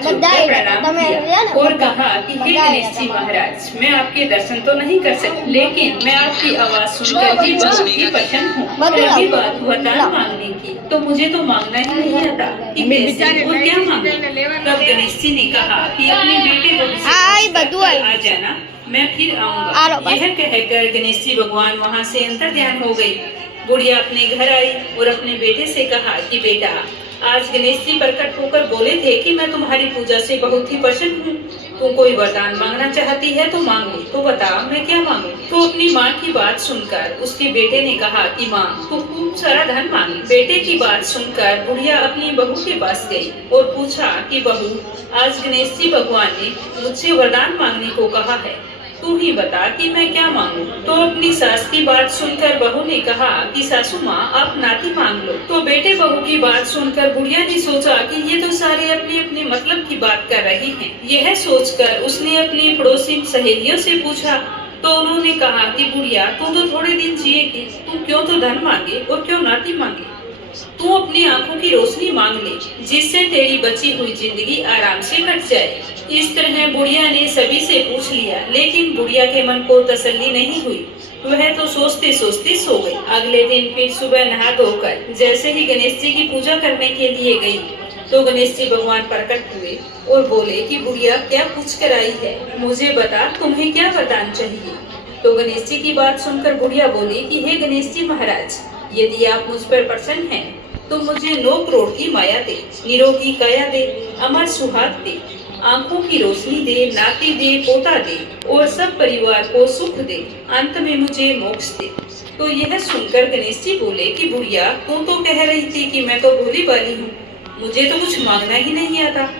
झुककर प्रणाम किया और कहा कि हे गणेश जी महाराज, मैं आपके दर्शन तो नहीं कर सकती, लेकिन मैं आपकी आवाज सुनकर ही बहुत ही प्रसन्न हूँ। पहली बात हुआ दान मांगने की, तो मुझे तो मांगना ही नहीं आता कि कैसे और क्या मांगूं। तब गणेश जी ने कहा कि अपने बेटे को आ जाना, मैं फिर आऊंगा। यह कहकर गणेश जी भगवान वहाँ से अंतर्ध्यान हो गई। बुढ़िया अपने घर आई और अपने बेटे से कहा कि बेटा, आज गणेश जी प्रकट होकर बोले थे कि मैं तुम्हारी पूजा से बहुत ही प्रसन्न हूँ। तू कोई वरदान मांगना चाहती है तो मांग ले, तो बता मैं क्या मांगू। तो अपनी माँ की बात सुनकर उसके बेटे ने कहा कि माँ, तू खूब सारा धन मांग। बेटे की बात सुनकर बुढ़िया अपनी बहू के पास गई और पूछा कि बहू, आज गणेश जी भगवान ने मुझसे वरदान मांगने को कहा है, तू ही बता कि मैं क्या मांगू। तो अपनी सास की बात सुनकर बहू ने कहा कि सासू माँ, आप नाती मांग लो। तो बेटे बहू की बात सुनकर बुढ़िया ने सोचा कि ये तो सारे अपने अपने मतलब की बात कर रहे हैं। यह सोचकर उसने अपनी पड़ोसी सहेलियों से पूछा, तो उन्होंने कहा कि बुढ़िया, तू तो थोड़े दिन जिएगी, तू क्यों तो धन मांगे और क्यों नाती मांगे। तू अपनी आंखों की रोशनी मांग ले, जिससे तेरी बची हुई जिंदगी आराम से कट जाए। इस तरह बुढ़िया ने सभी से पूछ लिया, लेकिन बुढ़िया के मन को तसल्ली नहीं हुई। वह तो सोचते सोचते सो गई। अगले दिन फिर सुबह नहा धोकर जैसे ही गणेश जी की पूजा करने के लिए गई, तो गणेश जी भगवान प्रकट हुए और बोले कि बुढ़िया, क्या पूछ कर आई है, मुझे बता, तुम्हें क्या वरदान चाहिए। तो गणेश जी की बात सुनकर बुढ़िया बोली कि हे गणेश जी महाराज, यदि आप मुझ पर प्रसन्न हैं तो मुझे 9 करोड़ की माया दे, निरोगी काया दे, अमर सुहाग दे, आंखों की रोशनी दे, नाती दे, पोता दे और सब परिवार को सुख दे, अंत में मुझे मोक्ष दे। तो यह सुनकर गणेश जी बोले कि बुढ़िया, तू तो कह रही थी कि मैं तो भोली भाली हूँ, मुझे तो कुछ मांगना ही नहीं आता।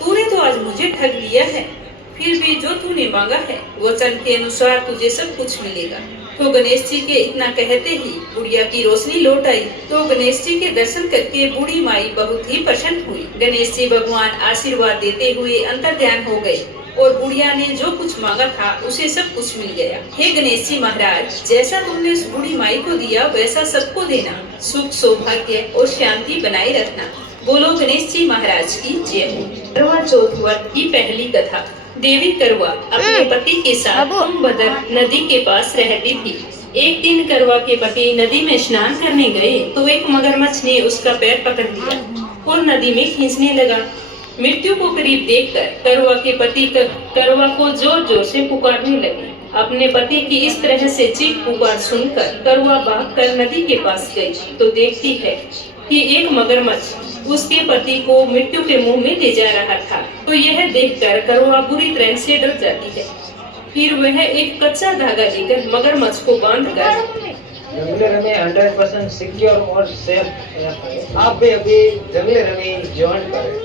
तूने तो आज मुझे ठग लिया है। फिर भी जो तूने मांगा है वचन के अनुसार तुझे सब कुछ मिलेगा। तो गणेश जी के इतना कहते ही बुढ़िया की रोशनी लौट आई। तो गणेश जी के दर्शन करके बूढ़ी माई बहुत ही प्रसन्न हुई। गणेश जी भगवान आशीर्वाद देते हुए अंतर्ध्यान हो गए और बुढ़िया ने जो कुछ मांगा था उसे सब कुछ मिल गया। हे गणेश जी महाराज, जैसा तुमने उस बूढ़ी माई को दिया वैसा सबको देना, सुख सौभाग्य और शांति बनाए रखना। बोलो गणेश जी महाराज की जय हो। करवा चौथ व्रत की पहली कथा। देवी करवा अपने पति के साथ तुंगभद्र नदी के पास रहती थी। एक दिन करवा के पति नदी में स्नान करने गए तो एक मगरमच्छ ने उसका पैर पकड़ लिया और नदी में खींचने लगा। मृत्यु को करीब देखकर करवा के पति करवा को जोर जोर से पुकारने लगे। अपने पति की इस तरह से चीख पुकार सुनकर करवा भागकर नदी के पास गई तो देखती है कि एक मगरमच्छ उसके पति को मृत्यु के मुंह में ले जा रहा था। तो यह देखकर करवा बुरी तरह से डर जाती है। फिर वह एक कच्चा धागा लेकर मगरमच्छ को बांधकर जंगले रमी 100% सिक्योर और सेफ। आप भी अभी जंगले रमी ज्वाइन करें।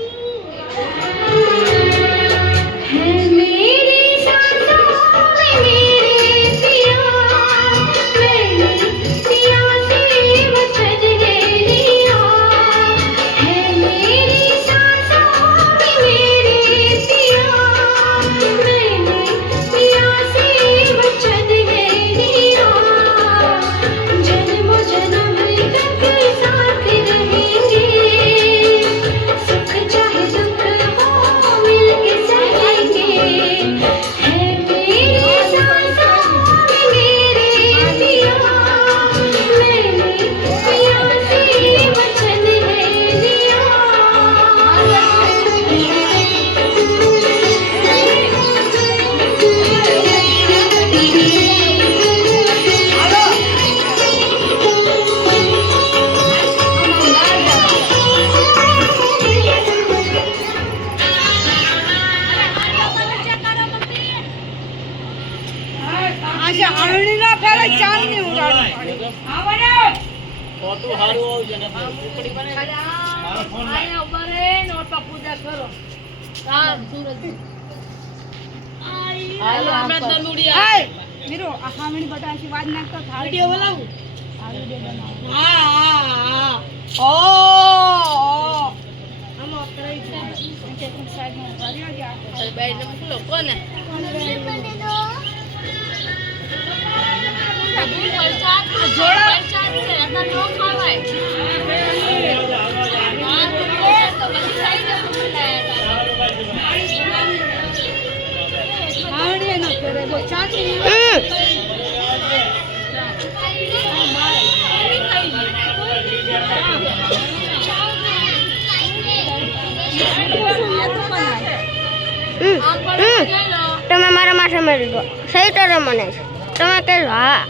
તમે મારા માથે મેળવી દો સહી તરે મને તમે કહેલો હા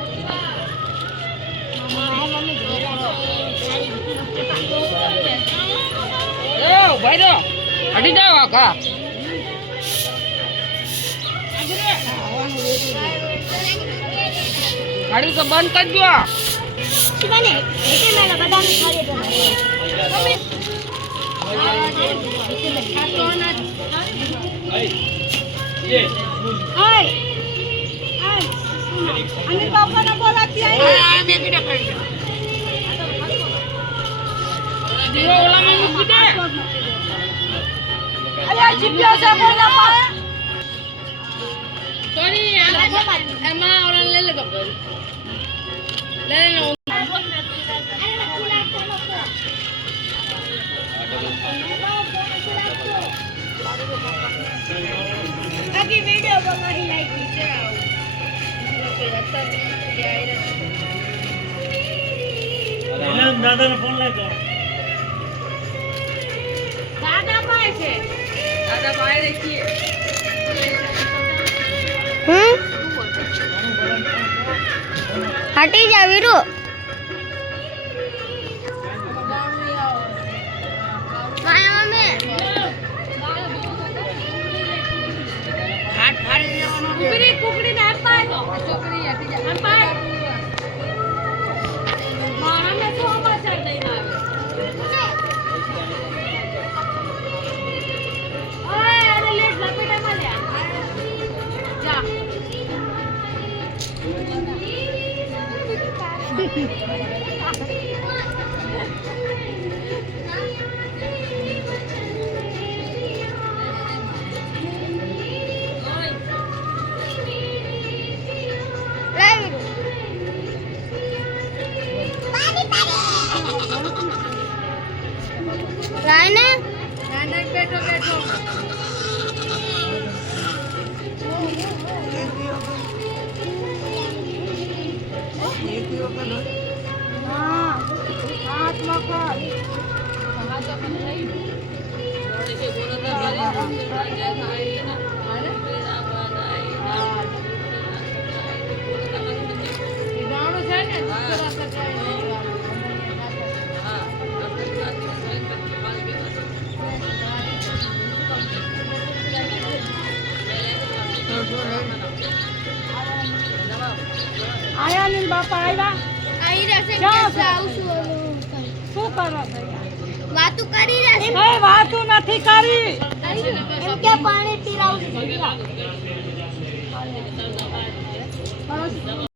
ભાઈ દો હટી જાઓ આખા ગાડી તો બંધ કરજો શિવાને એટલે મેલા બધાને ખાલી દો અને પાપાને બોલાતી આવી બે મિનિટ કરી દીવો ઓલામાં મૂકી દે અરે આ જીપ્યો છે કોઈના પાસે સોરી એમાં ઓલા લઈ લે કપડ લે લે આખી વિડિયો બનાવી નાખી છે દાદાને ફોન લાગતો દાદા પાસે છે દાદા બહાર રાખીએ હટી જા વીરુ માયા મમ્મી હાથ ફાડી દેવાનો કુકડી ને અપાય છોકરી હટી જા અપાય મારાને તો સમાચાર દઈને આવે ઓય અરે લેટ લપેટામાં લે જા રાયને નાનક બેઠો બેઠો હા હાથમાં કર ગાણું છે ને આયા ને બાપા આવ્યા આઈ રહેશે ક્યાં કે છે? આવશું શું કરો છો વાતું કરી રહેશે કઈ વાતું નથી કરી એમ કે પાણી પીરાવું